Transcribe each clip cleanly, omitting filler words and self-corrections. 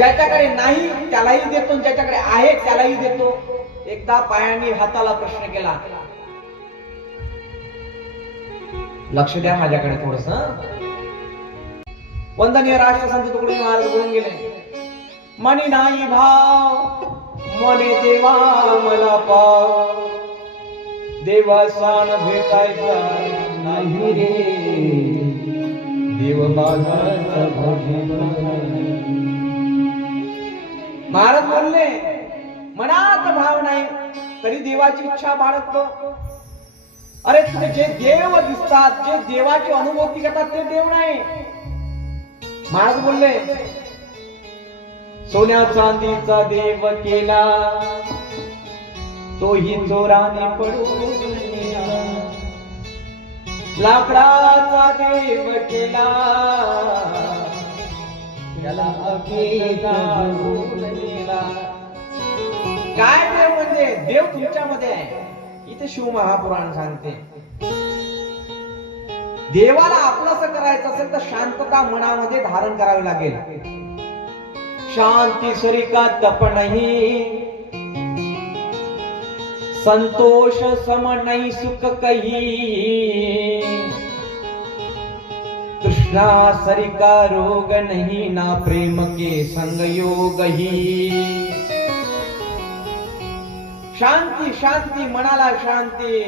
ज्याच्याकडे नाही त्यालाही देतो, ज्याच्याकडे आहे त्यालाही देतो. एकदा पायाने हाताला प्रश्न केला, लक्ष द्या माझ्याकडे थोडस. वंदनीय राष्ट्रसंत तुकडोजी महाराज बोलून गेले, मनी नाही भाव मने देवा मला पाव, देवासान भेटायचा नाही रे, देव माझा महाराज बोलले, मनात भाव नाही तरी देवाची इच्छा बाळगतो. अरे तुझे जे देव दिसतात, जे देवाची अनुभूती करतात ते देव नाही. महाराज बोलले, सोन्या चांदीचा देव केला तोही चोराने पडून नेला, लाकडाचा देव केला त्याला अकेला घेऊन नेला. काय देव म्हणजे? देव तुमच्यामध्ये आहे. इथे शिव महापुराण सांगते, देवाला आपलंसं करायचं असेल तर शांतता मनामध्ये धारण करावी लागेल. शांती सरिका तप नहीं, संतोष सम नहीं सुख कही, तृष्णा सरिका रोग नहीं, ना प्रेम के संग योग ही. शांती शांती, मनाला शांती.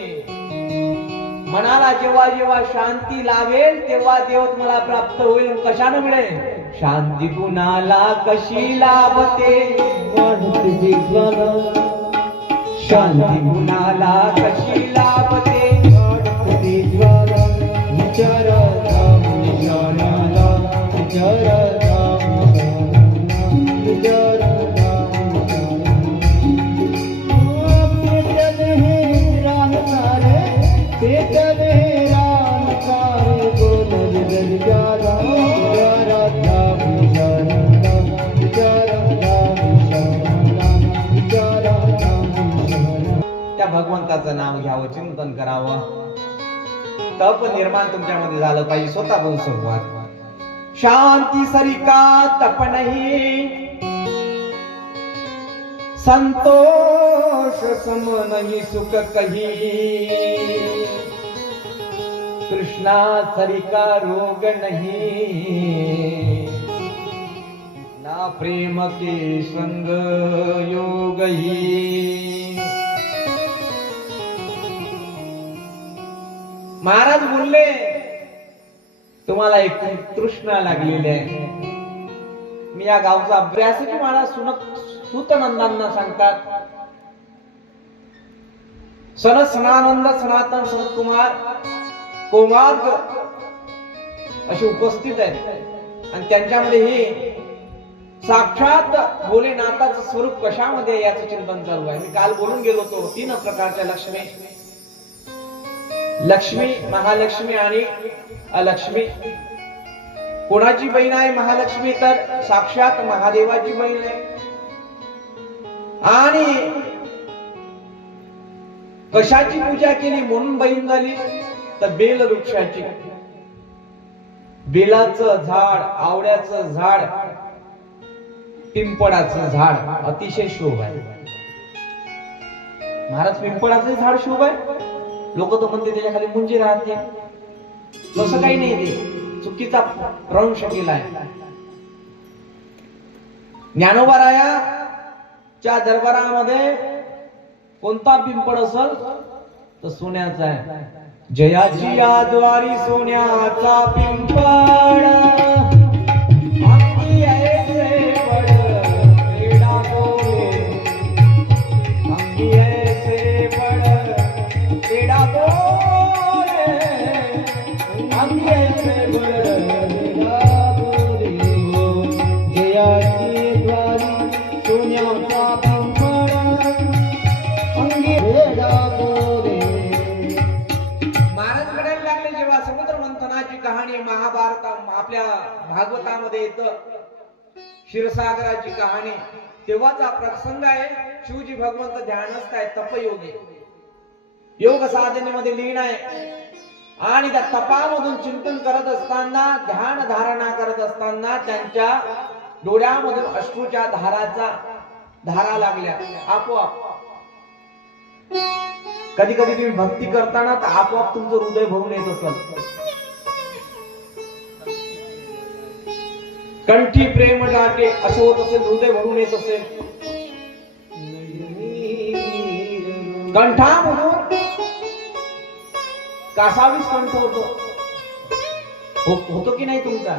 मनाला जेव्हा जेव्हा शांती लावेल तेव्हा देव तुम्हाला प्राप्त होईल. कशाने मिळेल? शांती कुणाला कशी लाभते, शांती कुणाला कशी लाभते, विचार भगवंताचं नाव घ्यावं, चिंतन करावं. तप निर्माण तुमच्यामध्ये झालं पाहिजे. स्वतःहून सुरुवात. शांती सरिका तप नहीं, संतोष सम नहीं सुख कही, तृष्णा सरिका रोग नहीं, ना प्रेम के संग योग ही. महाराज बोलले, तुम्हाला एक तृष्णा लागलेली आहे. मी या गावचा अभ्यास की मला सूतनंदांना सांगतात, सनत सनानंद सनातन सनत कुमार कोमार्ग असे उपस्थित आहेत आणि त्यांच्यामध्ये हे साक्षात भोलेनाथाचं स्वरूप कशामध्ये याचं चिंतन चालू आहे. मी काल बोलून गेलो होतो 3 प्रकारच्या लक्ष्मी, लक्ष्मी, महालक्ष्मी आणि अलक्ष्मी. कोणाची बहीण आहे महालक्ष्मी? तर साक्षात महादेवाची बहीण आहे. आणि कशाची पूजा केली म्हणून बहीण झाली? तर बेल वृक्षाची. बेलाचं झाड, आवळ्याचं झाड, पिंपळाचं झाड अतिशय शुभ आहे. महाराज पिंपळाचं झाड शुभ आहे. लोक तो म्हणते त्याच्या खाली मुंजी राहते. तसं काही नाही, ते चुकीचा प्रंश केलाय. ज्ञानोबारायाच्या दरबारामध्ये कोणता पिंपळ असल तर सोन्याचा आहे. जयाची या द्वारी सोन्याचा पिंपळ, महाभारत आपल्या भागवतामध्ये येतं, क्षीरसागराची कहाणी. तेव्हाचा प्रसंग आहे. शिवजी भगवंत ध्यानस्थ आहे, तपयोगी, योग साधनेमध्ये लीन आहे. आणि त्या तपामधून चिंतन करत असताना, ध्यान धारणा करत असताना त्यांच्या डोळ्यामधून अश्रूच्या धारा लागल्या आपोआप. कधी कधी तुम्ही भक्ती करताना तर आपोआप तुमचं हृदय भरून येत असेल. कंठी प्रेम दाटे असं होत असेल, हृदय भरून येत असेल. कंठामधून कासावीस कंठ होतो की नाही तुमचा.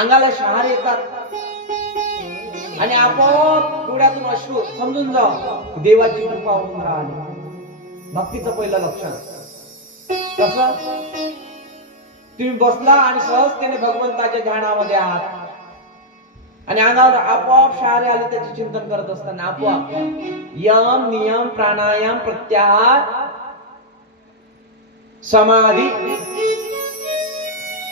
अंगाला शहारे येतात आणि आपोआप डोळ्यातून अश्रू. समजून जा देवाची कृपा होऊन राहिली. भक्तीचं पहिलं लक्षण कसं, तुम्ही बसला आणि सहजतेने भगवंताच्या ध्यानामध्ये आहात आणि अंगावर आपोआप शहारे आले, त्याचे चिंतन करत असताना आपोआप यम नियम प्राणायाम प्रत्याहार समाधी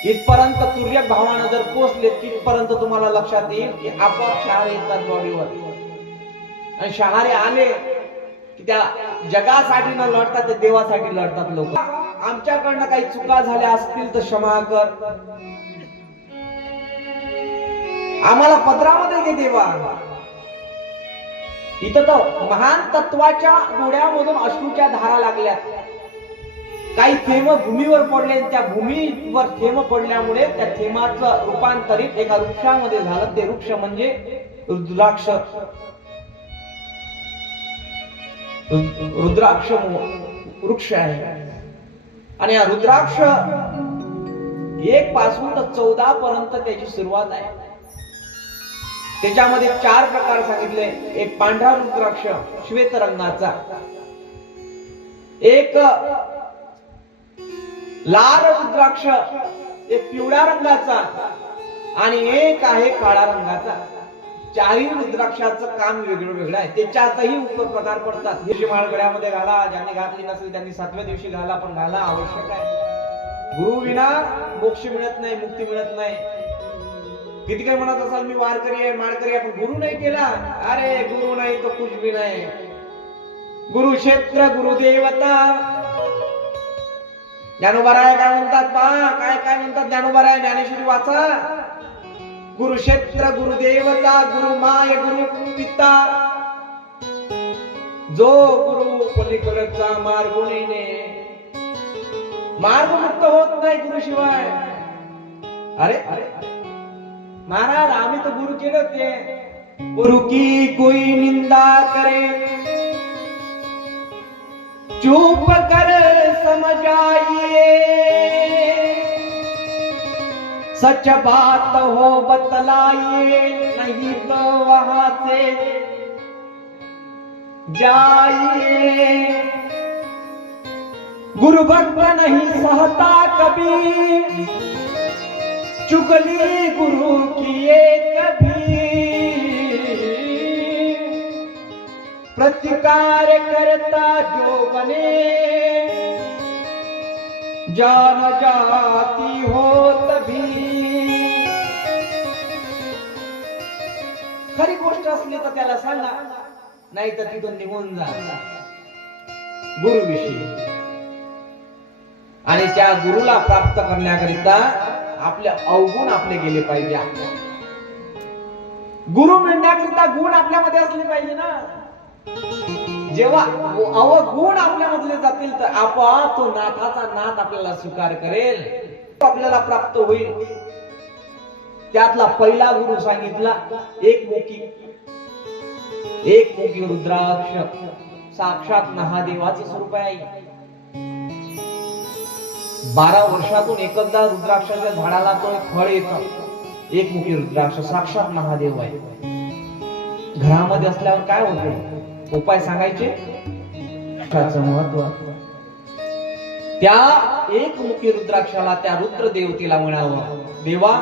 इथपर्यंत तुर्य भावानं जर पोचले तिथपर्यंत तुम्हाला लक्षात येईल की आपोआप शहारे येतात बॉडीवर. आणि शहारे आले की त्या जगासाठी न लढतात, ते देवासाठी लढतात लोक. आमच्याकडनं काही चुका झाल्या असतील तर क्षमा कर, आम्हाला पदरामध्ये घे देवा. इथं तर महान तत्वाच्या डोळ्यामधून अश्रूच्या धारा लागल्यात. काही थेंब भूमीवर पडले, त्या भूमीवर थेंब पडल्यामुळे त्या थेंबाचं रूपांतरित एका वृक्षामध्ये झालं. ते वृक्ष म्हणजे रुद्राक्ष. रुद्राक्ष वृक्ष आहे. आणि हा रुद्राक्ष 1 पासून तर 14 पर्यंत त्याची सुरुवात आहे. त्याच्यामध्ये 4 प्रकार सांगितले. एक पांढरा रुद्राक्ष श्वेत रंगाचा, एक लाल रुद्राक्ष एक पिवळ्या रंगाचा, आणि एक आहे काळा रंगाचा. 4ही रुद्राक्षाचं काम वेगळं वेगळं आहे. त्याच्यातही उपप्रकार पडतात. ही माळ गळ्यामध्ये घाला, ज्यांनी घातली नसेल त्यांनी 7व्या दिवशी घाला, पण घाला आवश्यक आहे. गुरु विना मोक्ष मिळत नाही, मुक्ती मिळत नाही. किती काही म्हणत असाल मी वारकरी आहे माळकरी आहे, पण गुरु नाही केला, अरे गुरु नाही तो कुछ भी नाही. गुरु क्षेत्र गुरुदेवता. ज्ञानोबाराय काय म्हणतात पहा, काय काय म्हणतात ज्ञानोबाराय, ज्ञानेश्वरी वाचा. गुरु क्षेत्र गुरुदेवता, गुरु माय गुरु पिता. जो गुरु पलीकडचा मार्गोने मार्गमुक्त होत नाही गुरु शिवाय. अरे महाराज आम्ही तो गुरु केले होते. गुरु की कोई निंदा करे चुप कर समझाइए, सच बात हो बतलाइए, नहीं तो वहां से जाइए. गुरु भक्त नहीं सहता कभी, चुगली गुरु किए कभी, प्रतिकार करता जो बने, जान जाती हो तभी. खरी गोष्ट असली तर त्याला सांगा, नाही तर तिथून निघून जा गुरुविषयी. आणि त्या गुरुला प्राप्त करण्याकरिता आपले अवगुण आपले गेले पाहिजे. गुरु मिळण्याकरिता गुण आपल्यामध्ये असले पाहिजे ना. जेव्हा अवगुण आपल्यामधले जातील तर आपोआप तो नाथाचा नाथ आपल्याला स्वीकार करेल, आपल्याला प्राप्त होईल. त्यातला पहिला गुरु सांगितला एकमुखी रुद्राक्ष. साक्षात महादेवाचे स्वरूप आहे. 12 वर्षातून एकदा रुद्राक्षाच्या झाडाला तो फळ येतं. एकमुखी रुद्राक्ष साक्षात महादेव आहे. घरामध्ये असल्यावर काय होते उपाय सांगायचे, महत्व. त्या एकमुखी रुद्राक्षाला त्या रुद्र देवतेला म्हणावं, देवा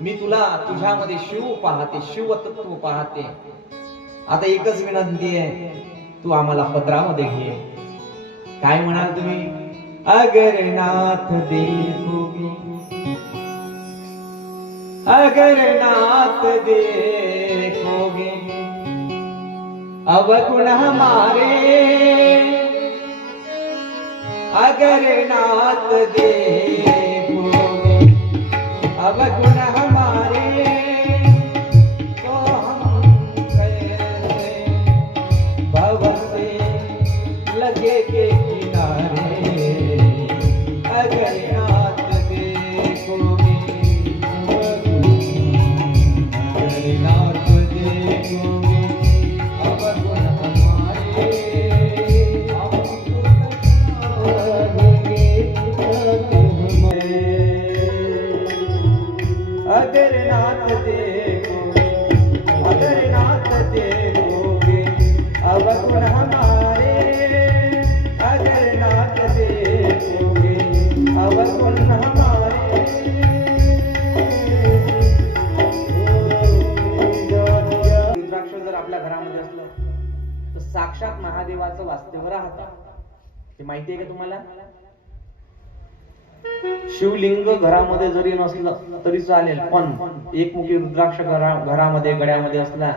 मी तुला तुझ्यामध्ये शिव पाहते, शिव तत्व पाहते. आता एकच विनंती आहे, तू आम्हाला पदरामध्ये घे. काय म्हणाल तुम्ही, अगर नाथ देखोगे, अगर नाथ देखोगे अवगुण हमारे, अगर नाथ देखोगे अवगुण हमारे, अगर नाथ देखोगे, अगर नाथ देखोगे अवगुण हमारे, अगर नाथ देखोगे अवगुण हमारे। रुद्राक्ष जर आपल्या घरामध्ये असलं तर साक्षात महादेवाचं वास्तव्य राहतं, हे माहिती आहे का तुम्हाला? शिवलिंग घरामध्ये जरी नसलं तरी चालेल, पण एकमुखी रुद्राक्ष घरामध्ये गड्यामध्ये असला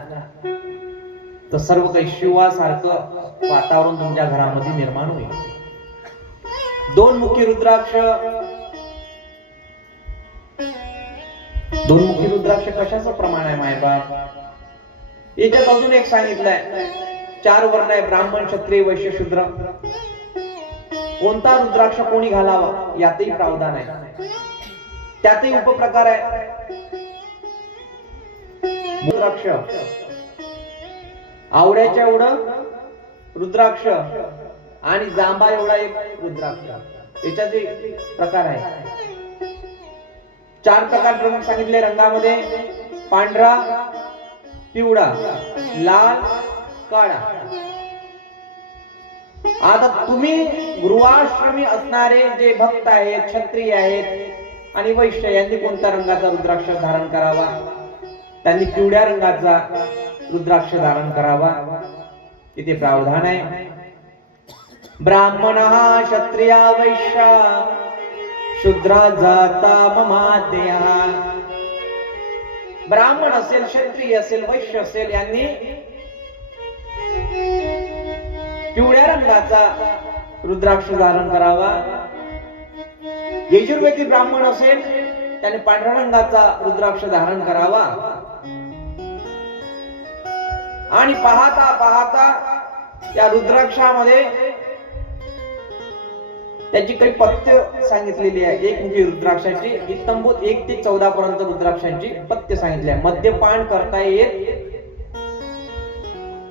तर सर्व काही शिवासारखं वातावरण तुमच्या घरामध्ये निर्माण होईल। दोन मुखी रुद्राक्ष, दोन मुखी रुद्राक्ष कशाचं प्रमाण आहे मायबाप? याच्यात अजून एक सांगितलंय, 4 वर्ण आहे, ब्राह्मण क्षत्रिय वैश्य शूद्र। कोणता रुद्राक्ष कोणी घालावा यातही प्रावधान आहे, त्यातही उपप्रकार आहे। रुद्राक्ष आवड्याच्या एवढं रुद्राक्ष आणि जांभा एवढा एक रुद्राक्ष, याच्यात प्रकार आहे। 4 प्रकार प्रमुख सांगितले रंगामध्ये, पांढरा, पिवळा, लाल, काळा। आता तुम्ही गृहाश्रमी असणारे जे भक्त आहेत, क्षत्रिय आहेत आणि वैश्य, यांनी कोणत्या रंगाचा रुद्राक्ष धारण करावा? त्यांनी पिवळ्या रंगाचा रुद्राक्ष धारण करावा, इथे प्रावधान आहे। ब्राह्मणः क्षत्रिया वैश्य शूद्रा जाता ममाद्यः। ब्राह्मण असेल, क्षत्रिय असेल, वैश्य असेल, यांनी पिवळ्या रंगाचा रुद्राक्ष धारण करावा। यजुर्वेदी ब्राह्मण असेल त्याने पांढऱ्या रंगाचा रुद्राक्ष धारण करावा। आणि पाहता पाहता या रुद्राक्षामध्ये त्याची काही पथ्य सांगितलेली आहे। एक मुखी रुद्राक्षाची इत्तंभूत 1 ते 14 पर्यंत रुद्राक्षांची पथ्य सांगितली आहे। मद्यपान करता येत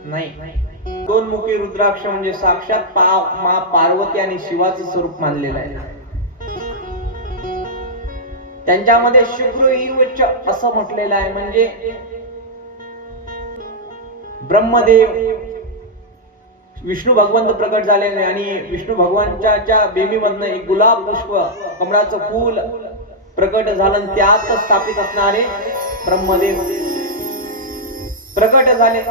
नाही। 2 मुखी रुद्राक्ष म्हणजे साक्षात मां पार्वती आणि शिवाचं स्वरूप मानलेलं आहे। त्यांच्यामध्ये शुक्र असं म्हटलेलं आहे, म्हणजे ब्रह्मदेव विष्णू भगवंत प्रकट झालेले आणि विष्णू भगवानच्या बेबीमधनं एक गुलाब पुष्प, कमळाचं फूल प्रकट झालं, त्यात स्थापित असणारे ब्रह्मदेव प्रकट झाले।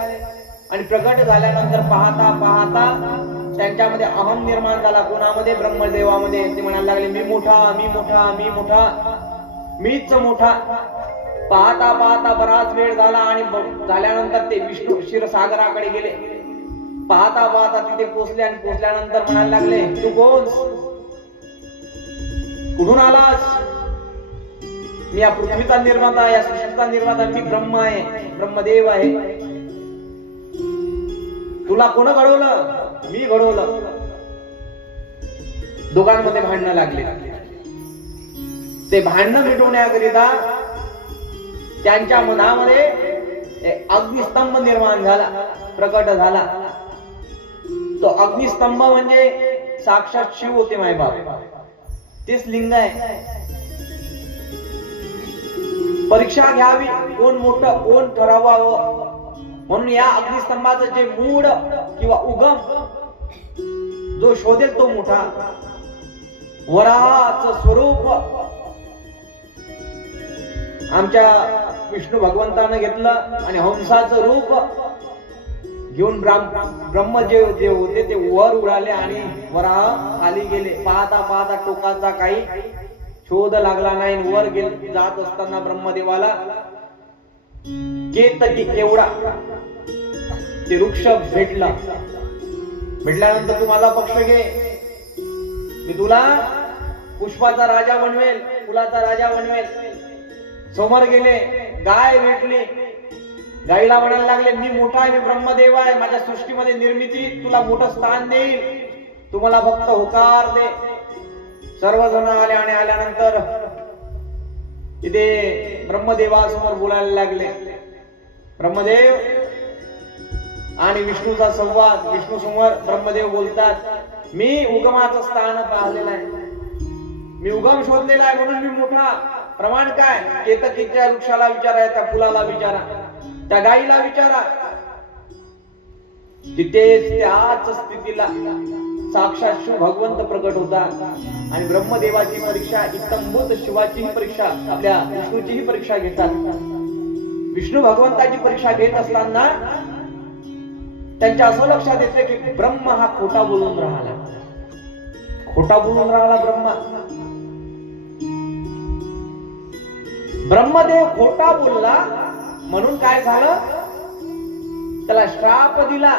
आणि प्रकट झाल्यानंतर पाहता पाहता त्यांच्यामध्ये अहम निर्माण झाला। कोणामध्ये? ब्रह्मदेवामध्ये। ते म्हणायला लागले, मी मोठा, मी मोठा, मी मोठा, मीच मोठा। पाहता पाहता बराच वेळ झाला आणि झाल्यानंतर ते विष्णू क्षीरसागराकडे गेले। पाहता पाहता तिथे पोहोचले आणि पोहोचल्यानंतर म्हणायला लागले, तू कोण? कुठून आलास? मी या पृथ्वीचा निर्माता, या सृष्टीचा निर्माता, मी ब्रह्म आहे, ब्रह्मदेव आहे। तुला कोण घडवलं? मी घडवलं। दोघांमध्ये भांडणं लागले। ते भांडणं मिटवण्याकरिता त्यांच्या मनामध्ये अग्निस्तंभ निर्माण झाला, प्रकट झाला। तो अग्निस्तंभ म्हणजे साक्षात शिव होते मायबाप, तेच लिंग आहे। परीक्षा घ्यावी, कोण मोठं, कोण ठरावावं, म्हणून या अग्निस्तंभाचं जे मूळ किंवा उगम जो शोधेल तो मोठा। वराहाचं स्वरूप आमच्या विष्णू भगवंतानं घेतलं आणि हंसाचं रूप घेऊन ब्रह्म जे होते ते वर उडाले आणि वराह खाली गेले। पाहता पाहता टोकाचा काही शोध लागला नाही। वर जात असताना ब्रह्मदेवाला केतकी एवढा ते वृक्ष भेटला। भेटल्यानंतर तू माझा पक्ष घे, मी तुला पुष्पाचा राजा बनवेल, फुलाचा राजा बनवेल। समोर गेले, गाय भेटली। गाईला म्हणायला लागले, मी मोठा आहे, मी ब्रह्मदेव आहे, माझ्या सृष्टीमध्ये निर्मिती तुला मोठं स्थान देईल, तू मला फक्त होकार दे। सर्वजण आले आणि आल्यानंतर इथे ब्रह्मदेवासमोर बोलायला लागले। ब्रह्मदेव आणि विष्णूचा संवाद, विष्णू समोर ब्रह्मदेव बोलतात, मी उगमाचं स्थान पाहिलेलं आहे, मी उगम शोधलेला आहे म्हणून मी मोठा, प्रमाण काय? केतकीच्या वृक्षाला विचारा, त्या फुलाला विचारा, त्या गायीला विचारा. तिथेच त्याच स्थितीला साक्षात शिव भगवंत प्रकट होतात आणि ब्रह्मदेवाची परीक्षा, इत्तंभूत शिवाचीही परीक्षा, आपल्या विष्णूचीही परीक्षा घेतात. विष्णू भगवंताची परीक्षा घेत असताना त्यांच्या असं लक्षात येते की ब्रह्म हा खोटा बोलून राहिला. खोटा बोलून राहिला ब्रह्मा. ब्रह्मदेव खोटा बोलला म्हणून काय झालं? त्याला श्राप दिला.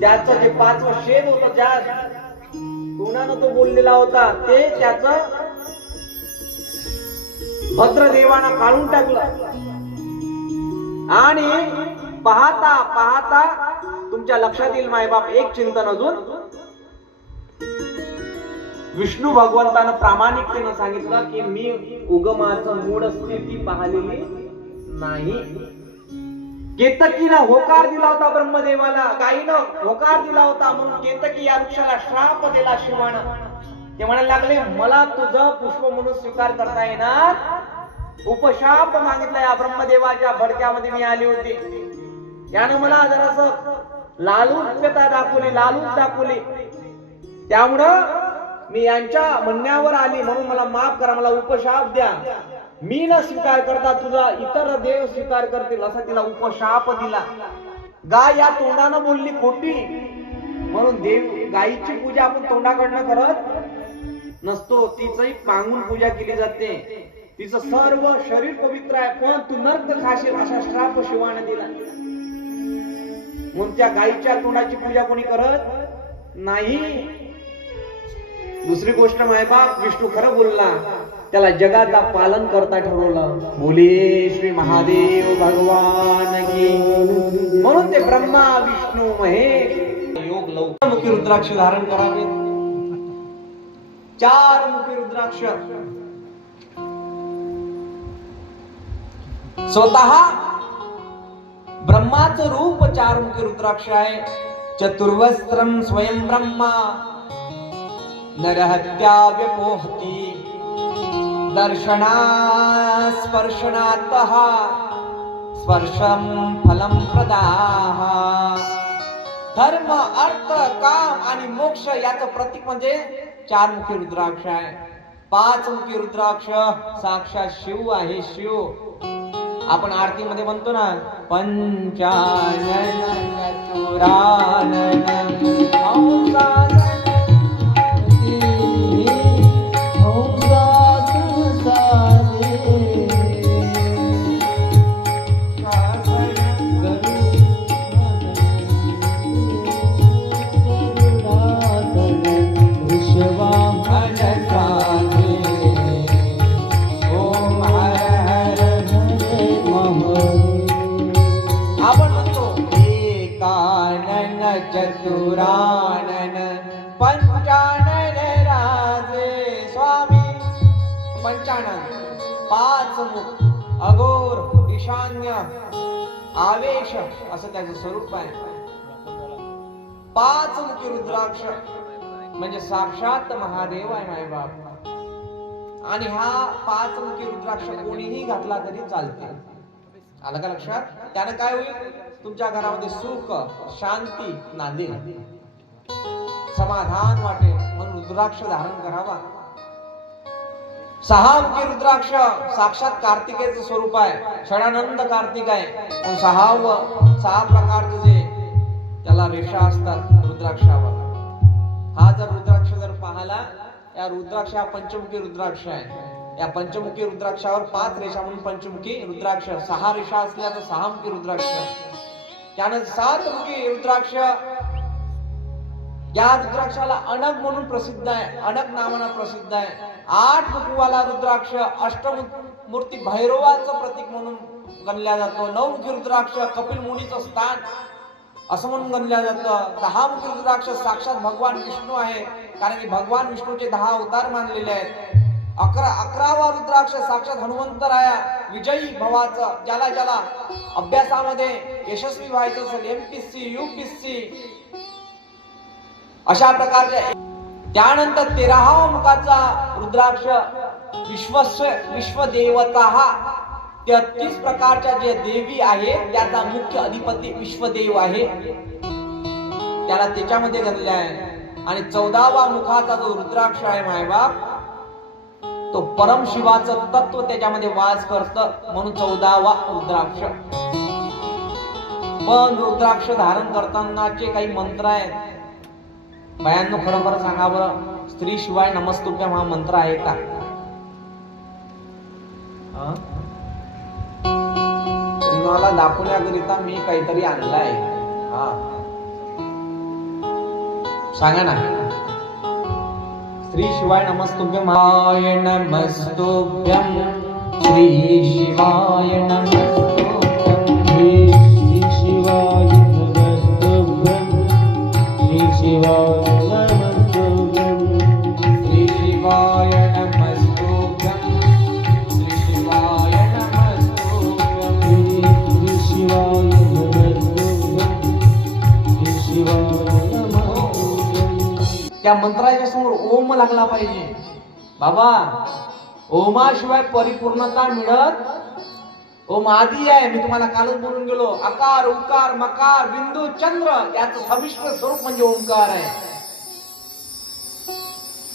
त्याचं जे 5वं शेद होतं, ज्या तोंडानं तो बोललेला होता, ते त्याचं भद्रदेवानं काढून टाकलं. आणि पाहता पाहता तुमच्या लक्षात येईल मायबाप एक चिंतन अजून. विष्णू भगवंतानं प्रामाणिकतेनं सांगितलं की मी उगमाचं मूळ स्थिती पाहिलेली नाही. केतकीनं होकार दिला होता ब्रह्मदेवाला, गायीनं होकार दिला होता, म्हणून केतकी या वृक्षाला श्राप दिला शिवानं. ते म्हणायला लागले मला तुझं पुष्प म्हणून स्वीकार करता येणार. उपशाप मागितला या ब्रह्मदेवाच्या भडक्यामध्ये मी आली होती. यानं मला जरासं लालूचता दाखवली, लालूच दाखवली. त्यामुळं मी यांच्या म्हणण्यावर आली, म्हणून मला माफ करा, मला उपशाप द्या. मी न स्वीकार करता तुझा इतर देव स्वीकार करतील असा तिला उपशाप दिला. गाय या तोंडानं बोलली खोटी, म्हणून देव गायीची पूजा आपण तोंडाकडनं करत नसतो. तिचंही पांगून पूजा केली जाते. तिचं सर्व शरीर पवित्र आहे, पण तू नर्क खाशील असा श्राप शिवाने दिला. म्हणून त्या गायीच्या तोंडाची पूजा कोणी करत नाही. दुसरी गोष्ट मायबाप, विष्णू खरं बोलला, त्याला जगाचा पालन करता ठरवलं. बोले श्री महादेव भगवान की. म्हणून ते ब्रह्मा विष्णू महेश योग लवकर मुखी रुद्राक्ष धारण करावे. 4 मुखी रुद्राक्ष. स्वतः ब्रह्माचं रूप 4 मुखी रुद्राक्ष आहे. चतुर्वस्त्रम स्वयं ब्रह्मा नरहत्या व्यपोहती दर्शना स्पर्शनातः स्पर्शम फलम प्रदाह. धर्म, अर्थ, काम आणि मोक्ष याचं प्रतीक म्हणजे 4 मुखी रुद्राक्ष आहे. 5 मुखी रुद्राक्ष साक्षात शिव आहे. शिव आपण आरतीमध्ये म्हणतो ना, पंचानन चतुरानन चतुरानन पंचानन राजे स्वामी. पंचानन 5 मुख, अघोर, ईशान्य, आवेश असं त्याचं स्वरूप आहे. 5 मुखी रुद्राक्ष म्हणजे साक्षात महादेव आहे मायबाप. आणि हा 5 मुखी रुद्राक्ष कोणीही घातला तरी चालते. आलं का लक्षात? त्यानं काय होईल? तुमच्या घरामध्ये सुख, शांती नांदेल, समाधान वाटेल. म्हणून रुद्राक्ष धारण करावा. 6 मुखी रुद्राक्ष साक्षात कार्तिकेचं स्वरूप आहे. षडानंद कार्तिक आहे. 6 प्रकारचे जे त्याला रेषा असतात रुद्राक्षावर. हा जर रुद्राक्ष जर पाहिला, या रुद्राक्ष हा पंचमुखी रुद्राक्ष आहे. या पंचमुखी रुद्राक्षावर 5 रेषा म्हणून पंचमुखी रुद्राक्ष. 6 रेषा असल्या तर 6 मुखी रुद्राक्ष. त्यानं 7 मुखी रुद्राक्ष. या रुद्राक्षाला अनग म्हणून प्रसिद्ध आहे, अनग नावानं प्रसिद्ध आहे. 8 मुखवाला रुद्राक्ष अष्टमूर्ती भैरवाचं प्रतीक म्हणून गणल्या जातो. 9 मुखी रुद्राक्ष कपिल मुनीचं स्थान असं म्हणून गणल्या जातं. 10 मुखी रुद्राक्ष साक्षात भगवान विष्णू आहे, कारण की भगवान विष्णूचे 10 अवतार मानलेले आहेत. 11वा रुद्राक्ष साक्षात हनुमंतराया विजयी भवाचं, ज्याला ज्याला अभ्यासामध्ये यशस्वी व्हायचं असेल, एमपीएससी, यूपीएससी अशा प्रकारचे. त्यानंतर 13वा मुखाचा रुद्राक्ष विश्वदेवता 33 प्रकारच्या जे देवी आहेत त्याचा मुख्य अधिपती विश्वदेव आहे, त्याला त्याच्यामध्ये घातले आहे. आणि 14वा मुखाचा जो रुद्राक्ष आहे मायबाप, तो परमशिवाचं तत्व त्याच्यामध्ये वास करत, म्हणून 14वा रुद्राक्ष. पण रुद्राक्ष धारण करतानाचे काही मंत्र आहेत. बायांनो खरोखर सांगा बरं, स्त्री शिवाय नमस्तुभ्यम हा मंत्र आहे का? तुम्हाला दाखवण्याकरिता मी काहीतरी आणलाय. सांगा ना. श्री शिवाय नमस्तुभ्यम, शिवाय नमस्तुभ्यम, श्री शिवाय नमस्तुभ्यम, श्री शिवाय नमस्तुभ्यम, श्री शिवाय नमस्तुभ्यम, श्री शिवाय नमस्तुभ्यम, श्री शिवाय नमस्तुभ्यम, श्री शिवाय नमस्तुभ्यम, श्री शिवाय. त्या मंत्राच्या समोर ओम लागला पाहिजे बाबा. ओमाशिवाय परिपूर्णता मिळत. ओम आदी आहे, मी तुम्हाला कालच बोलून गेलो. आकार उकार मकार बिंदू चंद्र याचं समिश्र स्वरूप म्हणजे ओंकार आहे.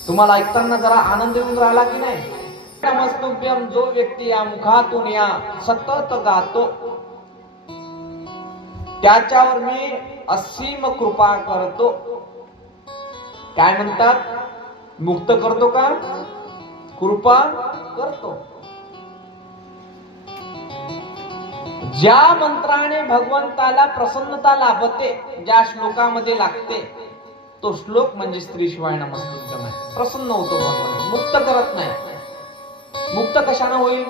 तुम्हाला ऐकताना जरा आनंद येऊन राहिला की नाही? नमस्तुभ्यम जो व्यक्ती या मुखातून या सतत गातो त्याच्यावर मी असीम कृपा करतो. काय म्हणतात? मुक्त करतो का? कृपा करतो. ज्या मंत्राने भगवंताला प्रसन्नता लाभते, ज्या श्लोकामध्ये लागते, तो श्लोक म्हणजे स्त्री शिवाय नमस्तुभ्यम आहे. प्रसन्न होतो भगवान, मुक्त करत नाही. मुक्त कशाने होईल?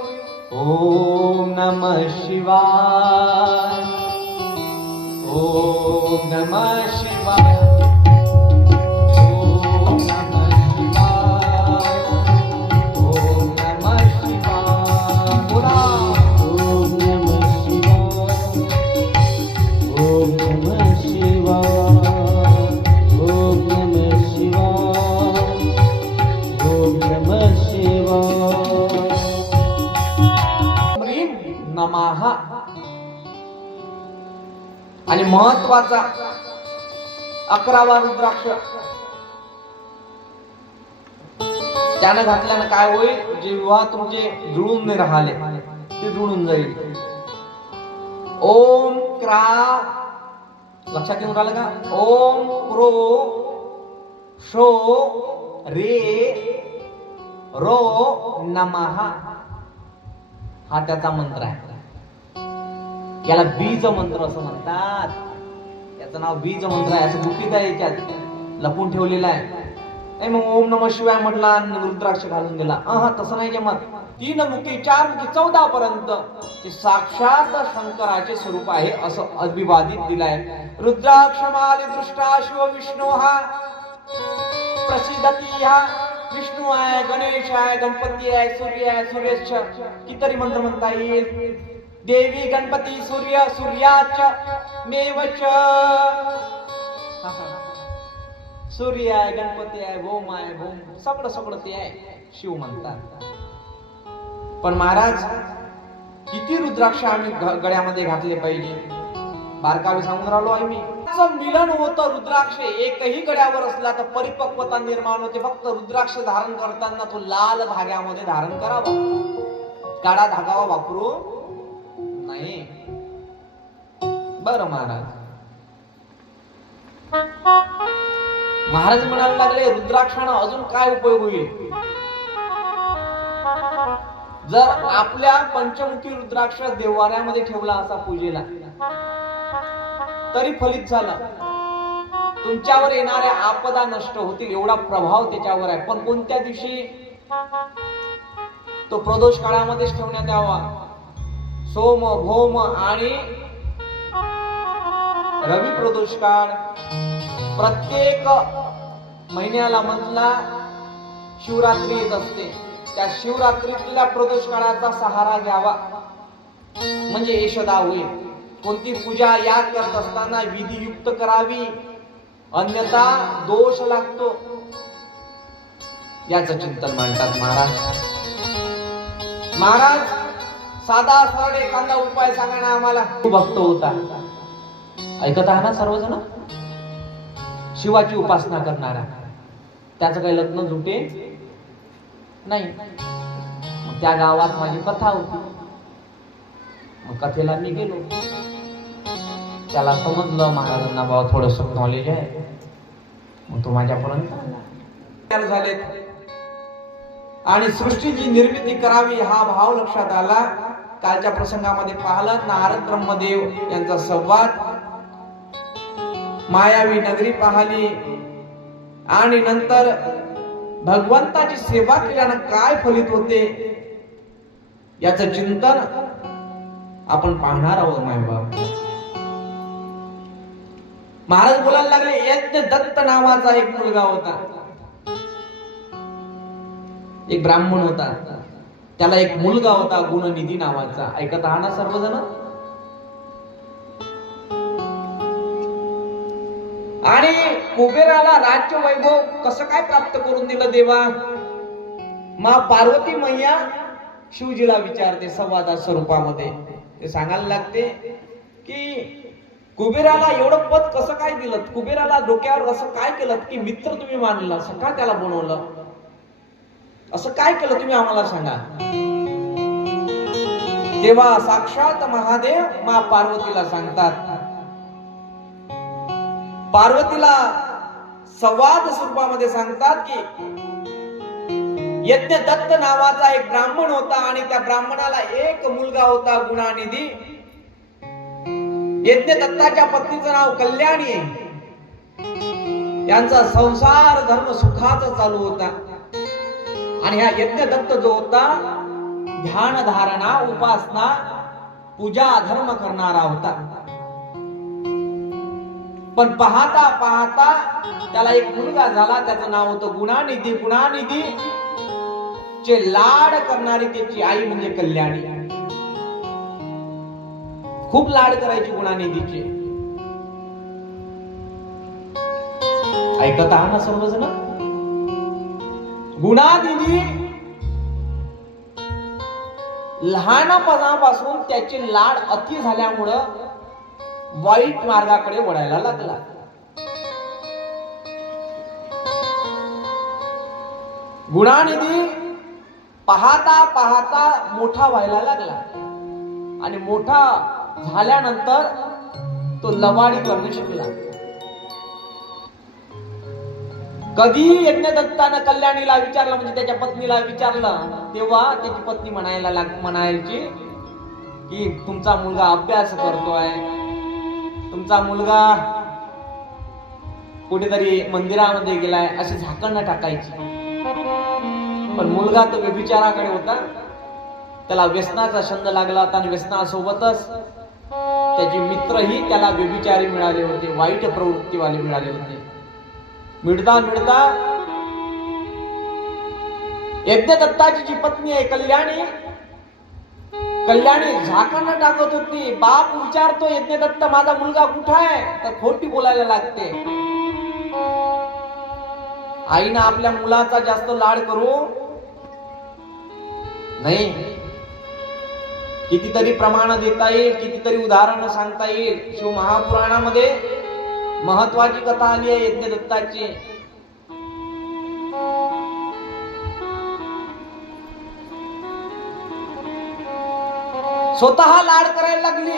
ओम नमः शिवाय, ओम नमः शिवाय, नमः. आणि महत्वाचा 11वा रुद्राक्ष त्यानं घातल्यानं काय होईल? जे विवाह तुमचे जुळून नाही राहिले ते जुळून जाईल. ओम क्रा, लक्षात येऊन राहिलं का? ओम क्रो शो रे रो नमः हा त्याचा मंत्र आहे. याला बीज मंत्र असं म्हणतात. याचं नाव बीज मंत्र आहे. असं गुपित आहे, याच्यात लपून ठेवलेलं आहे. मग ओम नमः शिवाय म्हटला आणि रुद्राक्ष घालून गेला. तसं नाही जमत. 3 मुखी 4 मुखी 14 पर्यंत हे साक्षात शंकराचे स्वरूप आहे असं अभिवादित दिलाय. रुद्राक्ष माली दृष्टा शिव विष्णू हा प्रसिद्धती. हा विष्णू आहे, गणेश आहे, गणपती आहे, सूर्य आहे, सुरेश. कितीतरी मंत्र म्हणता येईल. देवी गणपती सूर्य सूर्याच मेवच. सूर्य आहे, गणपती आहे, भौम आहे, भौम सगळं ते आहे, शिव म्हणतात. पण महाराज किती रुद्राक्ष आम्ही गळ्यामध्ये घातले पाहिजे? बारकावे सांगून राहिलो आहे मी. मिलन होतं रुद्राक्ष एकही गळ्यावर असला तर परिपक्वता निर्माण होते. फक्त रुद्राक्ष धारण करताना तो लाल धाग्यामध्ये धारण करावा, काळा धागा वापरू नाही. बरं महाराज म्हणायला लागले रुद्राक्षाने अजून काय उपयोग होईल? जर आपल्या पंचमुखी रुद्राक्ष देवाऱ्यामध्ये ठेवला असा पूजेला तरी फलित झाला. तुमच्यावर येणाऱ्या आपदा नष्ट होतील एवढा प्रभाव त्याच्यावर आहे. पण कोणत्या दिवशी? तो प्रदोष काळामध्येच ठेवण्यात यावा. सोम भौम आणि रवी प्रदोष काळ प्रत्येक महिन्याला मधला शिवरात्री येत असते. त्या शिवरात्रीतल्या प्रदोष काळाचा सहारा घ्यावा म्हणजे यशोदा होईल. कोणती पूजा याद करत असताना विधियुक्त करावी, अन्यथा दोष लागतो. याचं चिंतन मांडतात महाराज. महाराज साधा सरळ एखादा उपाय सांगा ना आम्हाला. भक्त होता, ऐकत आहात ना सर्वजण, शिवाची उपासना करणारा, त्याचं काही लग्न जुटे नाही. मग त्या गावात माझी कथा होती, मग कथेला मी गेलो. त्याला समजलं महाराजांना बाबा थोडस नॉलेज आहे, मग तो माझ्यापर्यंत आला. झालेत आणि सृष्टीची निर्मिती करावी हा भाव लक्षात आला. कालच्या प्रसंगामध्ये पाहलात नारद ब्रह्मदेव यांचा संवाद, मायावी नगरी पाहिली आणि नंतर भगवंताची सेवा केल्यानं काय फलित होते याचं चिंतन आपण पाहणार आहोत. मायबाप महाराज बोलायला लागले, यज्ञ दत्त नावाचा एक मुलगा होता, एक ब्राह्मण होता, त्याला एक मुलगा होता गुणनिधी नावाचा. ऐकत आहात ना सर्वजण. आणि कुबेराला राज्य वैभव कसं काय प्राप्त करून दिलं देवा. मा पार्वती मैया शिवजीला विचारते संवादा स्वरूपामध्ये. ते सांगायला लागते की कुबेराला एवढं पद कसं काय दिलं, कुबेराला डोक्यावर असं काय केलं की मित्र तुम्ही मानला, असं का त्याला बनवलं, असं काय केलं तुम्ही आम्हाला सांगा. तेव्हा साक्षात महादेव मा पार्वतीला सांगतात. पार्वतीला संवाद स्वरूपामध्ये सांगतात की यज्ञ दत्त नावाचा एक ब्राह्मण होता आणि त्या ब्राह्मणाला एक मुलगा होता गुणानिधी. यज्ञ दत्ताच्या पत्नीचं नाव कल्याणी आहे. यांचा संसार धर्म सुखाचा चालू होता आणि हा यज्ञ दत्त जो होता ध्यान धारणा उपासना पूजा धर्म करणारा होता. पण पाहता पाहता त्याला एक मुलगा झाला, त्याचं नाव होतं गुणानिधी. गुणानिधी चे लाड करणारी त्याची आई म्हणजे कल्याणी. खूप लाड करायची गुणानिधीचे. ऐकत आहात ना सर्वजण. गुणानिधी लहानपणापासून त्याचे लाड अति झाल्यामुळं वाईट मार्गाकडे वळायला लागला. गुणानिधी पाहता पाहता मोठा व्हायला लागला आणि मोठा झाल्यानंतर तो लवाडी करणं शिकला. कधी यज्ञदत्तानं कल्याणीला विचारलं, म्हणजे त्याच्या पत्नीला विचारलं, तेव्हा त्याची पत्नी म्हणायची की तुमचा मुलगा अभ्यास करतोय, तुमचा मुलगा कुठेतरी मंदिरामध्ये गेलाय, अशी झाकण टाकायची. पण मुलगा तो व्यभिचाराकडे होता, त्याला व्यसनाचा छंद लागला होता आणि व्यसनासोबतच त्याचे मित्रही त्याला व्यभिचारी मिळाले होते, वाईट प्रवृत्तीवाले मिळाले होते. मिळता मिळता यज्ञदत्ताची जी पत्नी आहे कल्याणी, कल्याणी झाकण टाकत होती. बाप विचारतो यज्ञदत्त माझा मुलगा कुठे आहे, तर खोटी बोलायला लागते. आईनं आपल्या मुलाचा जास्त लाड करू नाही. कितीतरी प्रमाण देता येईल, कितीतरी उदाहरण सांगता येईल. शिव महापुराणामध्ये महत्वाची कथा आली आहे यज्ञदत्ताची. स्वतः लाड करायला लागली,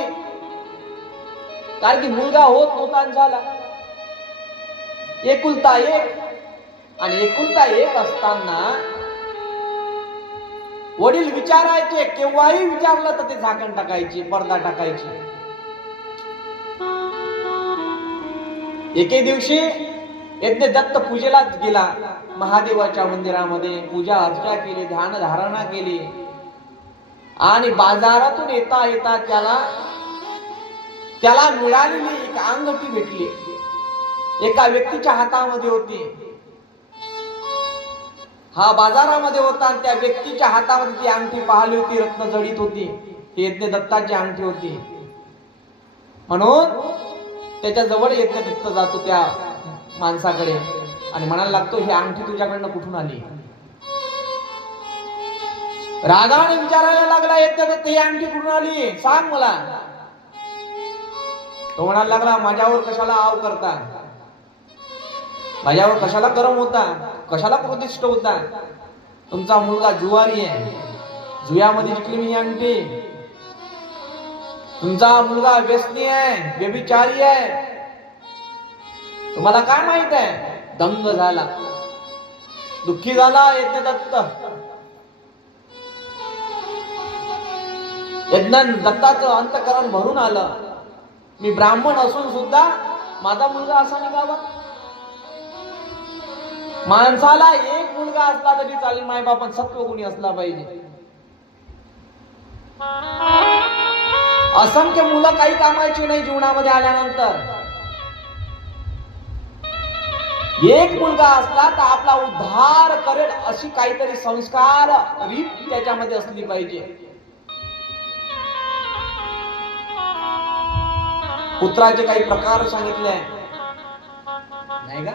कारण की मुलगा होत नव्हता झाला. एकुलता एक, आणि एकुलता एक असताना वडील विचारायचे, केव्हाही विचारलं तर ते झाकण टाकायची, पडदा टाकायची. एके दिवशी यज्ञदत्त पूजेला गेला, महादेवाच्या मंदिरामध्ये पूजा अर्चा केली, ध्यान धारणा केली. आणि बाजारातून येता येता त्याला मिळालेली एक अंगठी भेटली. एका व्यक्तीच्या हातामध्ये होती. हा बाजारामध्ये होता आणि त्या व्यक्तीच्या हातामध्ये ती अंगठी पाहिली होती, रत्न जडित होती. ती यज्ञदत्ताची अंगठी होती. म्हणून त्याच्या जवळ यज्ञदत्त जातो त्या माणसाकडे आणि म्हणायला लागतो, ही अंगठी तुझ्याकडनं कुठून आली. रागाने विचारायला लागला, येत ही अंगठी कुठून आली, सांग मला. तो म्हणायला लागला, माझ्यावर कशाला आव करता, माझ्यावर कशाला गरम होता, कशाला क्रोधिष्ट होता. तुमचा मुलगा जुवारी आहे, जुयामध्ये जिंकली मी ही अंगठी. तुमचा मुलगा व्यसनी आहे, व्यभिचारी आहे, तुम्हाला काय माहित आहे. दंग झाला, दुःखी झाला यज्ञदत्त. दत्ताचं अंतःकरण भरून आलं, मी ब्राह्मण असून सुद्धा माझा मुलगा असा निघावा. माणसाला एक मुलगा असला तरी चालेल, मायबापन सत्वगुणी असला पाहिजे. असंख्य मुलं काही कामाची नाही जीवनामध्ये आल्यानंतर. एक मुलगा असला तर आपला उद्धार करेल अशी काहीतरी संस्कार रीत त्याच्यामध्ये असली पाहिजे. पुत्राचे काही प्रकार सांगितले नाही का.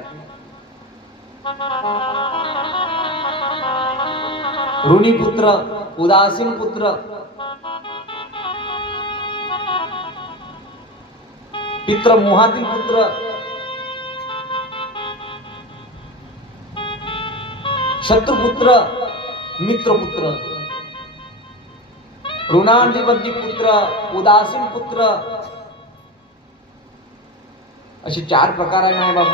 ऋणी पुत्र, उदासीन पुत्र, पित्र मोहातील पुत्र, शत्रुपुत्र, मित्रपुत्र, ऋणांधिपती पुत्र, उदासीन पुत्र, असे 4 प्रकार आहे मायबाप.